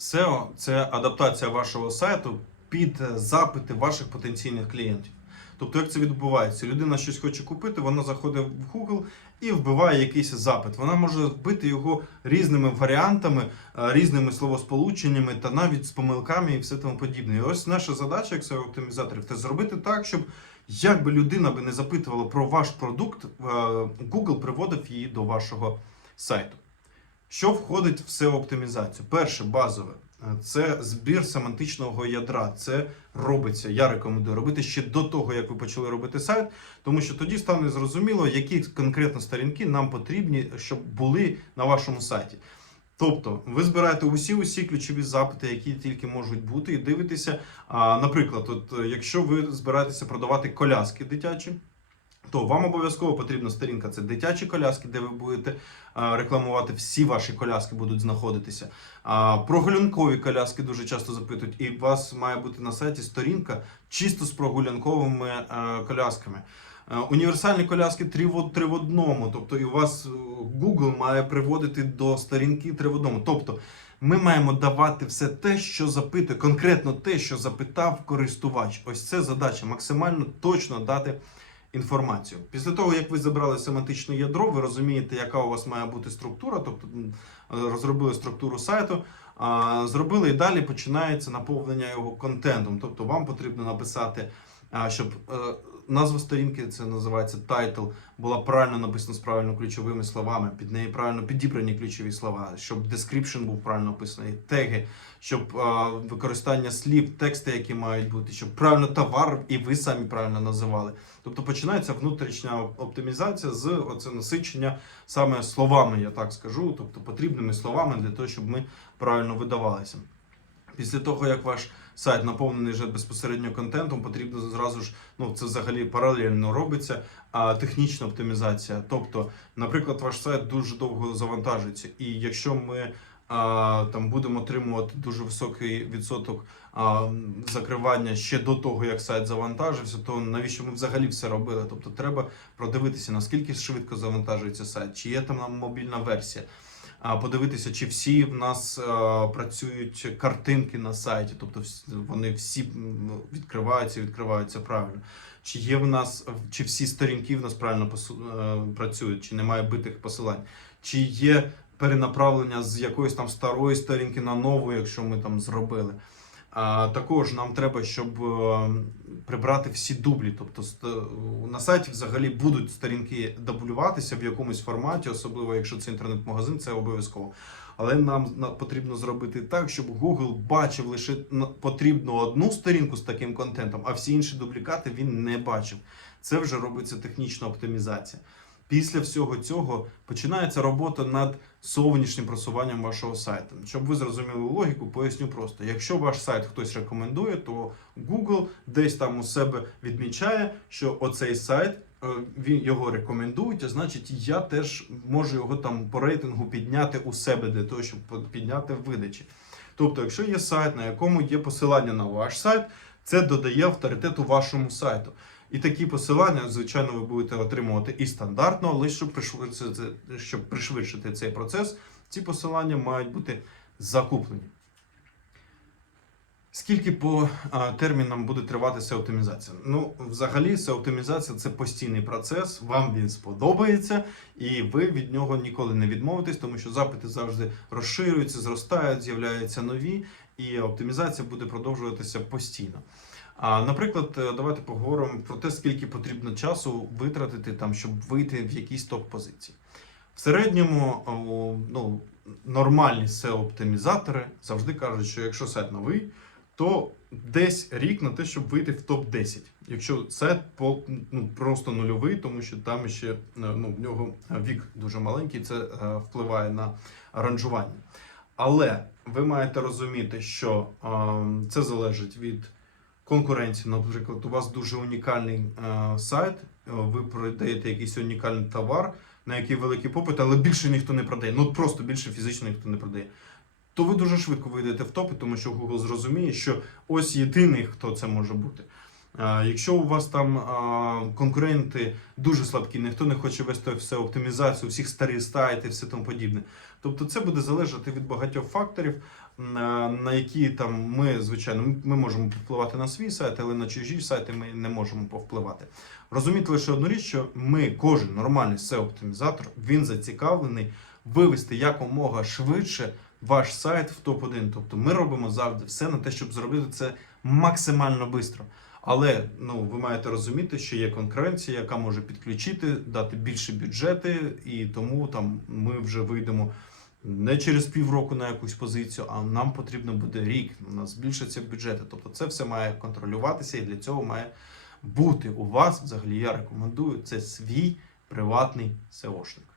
SEO це адаптація вашого сайту під запити ваших потенційних клієнтів. Тобто, як це відбувається? Людина щось хоче купити, вона заходить в Google і вбиває якийсь запит. Вона може вбити його різними варіантами, е, різними словосполученнями та навіть з помилками і все тому подібне. І ось наша задача, як SEO оптимізаторів, це зробити так, щоб як би людина би не запитувала про ваш продукт, е, Google приводив її до вашого сайту. Що входить в SEO оптимізацію? Перше, базове. Це збір семантичного ядра. Це робиться. Я рекомендую робити ще до того, як ви почали робити сайт, тому що тоді стане зрозуміло, які конкретно сторінки нам потрібні, щоб були на вашому сайті. Тобто, ви збираєте усі усі ключові запити, які тільки можуть бути, і дивитеся. А, наприклад, от якщо ви збираєтеся продавати коляски дитячі. То вам обов'язково потрібна сторінка це дитячі коляски, де ви будете рекламувати всі ваші коляски будуть знаходитися. Прогулянкові коляски дуже часто запитують, і у вас має бути на сайті сторінка чисто з прогулянковими колясками. Універсальні коляски три в одному. Тобто, і у вас е, Google має приводити до сторінки три в одному. Тобто, ми маємо давати все те, що запитує, конкретно те, що запитав користувач. Ось це задача максимально точно дати інформацію. Після того, як ви забрали семантичне ядро, ви розумієте, яка у вас має бути структура, тобто розробили структуру сайту, зробили і далі починається наповнення його контентом. Тобто вам потрібно написати, щоб е, назва сторінки, це називається тайтл, була правильно написана з правильно ключовими словами, під неї правильно підібрані ключові слова, щоб description був правильно описаний, теги, щоб а, використання слів, тексти, які мають бути, щоб правильно товар і ви самі правильно називали. Тобто починається внутрішня оптимізація з оце насичення саме словами, я так скажу, тобто потрібними словами для того, щоб ми правильно видавалися. Після того, як ваш сайт наповнений вже безпосередньо контентом, потрібно зразу ж, ну це взагалі паралельно робиться, а технічна оптимізація. Тобто, наприклад, ваш сайт дуже довго завантажується, і якщо ми а, там будемо отримувати дуже високий відсоток а, закривання ще до того, як сайт завантажився, то навіщо ми взагалі все робили? Тобто, треба продивитися, наскільки швидко завантажується сайт, чи є там мобільна версія. Подивитися, чи всі в нас е, працюють картинки на сайті, тобто вони всі відкриваються і відкриваються правильно. Чи є в нас чи всі сторінки в нас правильно е, працюють, чи немає битих посилань, чи є перенаправлення з якоїсь там старої сторінки на нову, якщо ми там зробили. Також нам треба, щоб е, прибрати всі дублі. Тобто на сайті взагалі будуть сторінки дублюватися в якомусь форматі, особливо якщо це інтернет-магазин, це обов'язково. Але нам потрібно зробити так, щоб Google бачив лише потрібну одну сторінку з таким контентом, а всі інші дублікати він не бачив. Це вже робиться технічна оптимізація. Після всього цього починається робота над зовнішнім просуванням вашого сайту. Щоб ви зрозуміли логіку, поясню просто: якщо ваш сайт хтось рекомендує, то Google десь там у себе відмічає, що оцей сайт е, він його рекомендують, а значить, я теж можу його там по рейтингу підняти у себе для того, щоб підняти видачі. Тобто, якщо є сайт, на якому є посилання на ваш сайт, це додає авторитету вашому сайту. І такі посилання, звичайно, ви будете отримувати і стандартно, але щоб пришвидшити, щоб пришвидшити цей процес, ці посилання мають бути закуплені. Скільки по термінам буде тривати ця оптимізація? Ну, взагалі, ця оптимізація це постійний процес. Вам він сподобається, і ви від нього ніколи не відмовитесь, тому що запити завжди розширюються, зростають, з'являються нові, і оптимізація буде продовжуватися постійно. Наприклад, е, давайте поговоримо про те, скільки потрібно часу витратити там, щоб вийти в якісь топ-позиції. В середньому ну, нормальні SEO-оптимізатори завжди кажуть, що якщо сайт новий, то десь рік на те, щоб вийти в топ-10. Якщо сайт ну, просто нульовий, тому що там ще е, ну, в нього вік дуже маленький, це е, впливає на ранжування. Але ви маєте розуміти, що е, це залежить від конкуренції. Наприклад, у вас дуже унікальний е, сайт, е, ви продаєте якийсь унікальний товар, на який великий попит, але більше ніхто не продає. Ну просто більше фізично ніхто не продає. То ви дуже швидко вийдете в топи, тому що Google зрозуміє, що ось єдиний, хто це може бути. А, якщо у вас там конкуренти дуже слабкі, ніхто не хоче вести все оптимізацію, всіх старі сайти, все тому подібне. Тобто це буде залежати від багатьох факторів. на, на які там ми, звичайно, ми- можемо впливати на свій сайт, але на чужі сайти ми не можемо повпливати. Розумійте лише одну річ, що ми, кожен нормальний SEO-оптимізатор, він зацікавлений вивести якомога швидше ваш сайт в топ-1. Тобто ми робимо завжди все на те, щоб зробити це максимально швидко. Але ну ви маєте розуміти, що є конкуренція, яка може підключити, дати більше бюджети, і тому там ми вже вийдемо не через півроку на якусь позицію, а нам потрібно буде рік. У нас збільшаться бюджети. Тобто, це все має контролюватися, і для цього має бути у вас. Взагалі, я рекомендую це свій приватний SEOшник.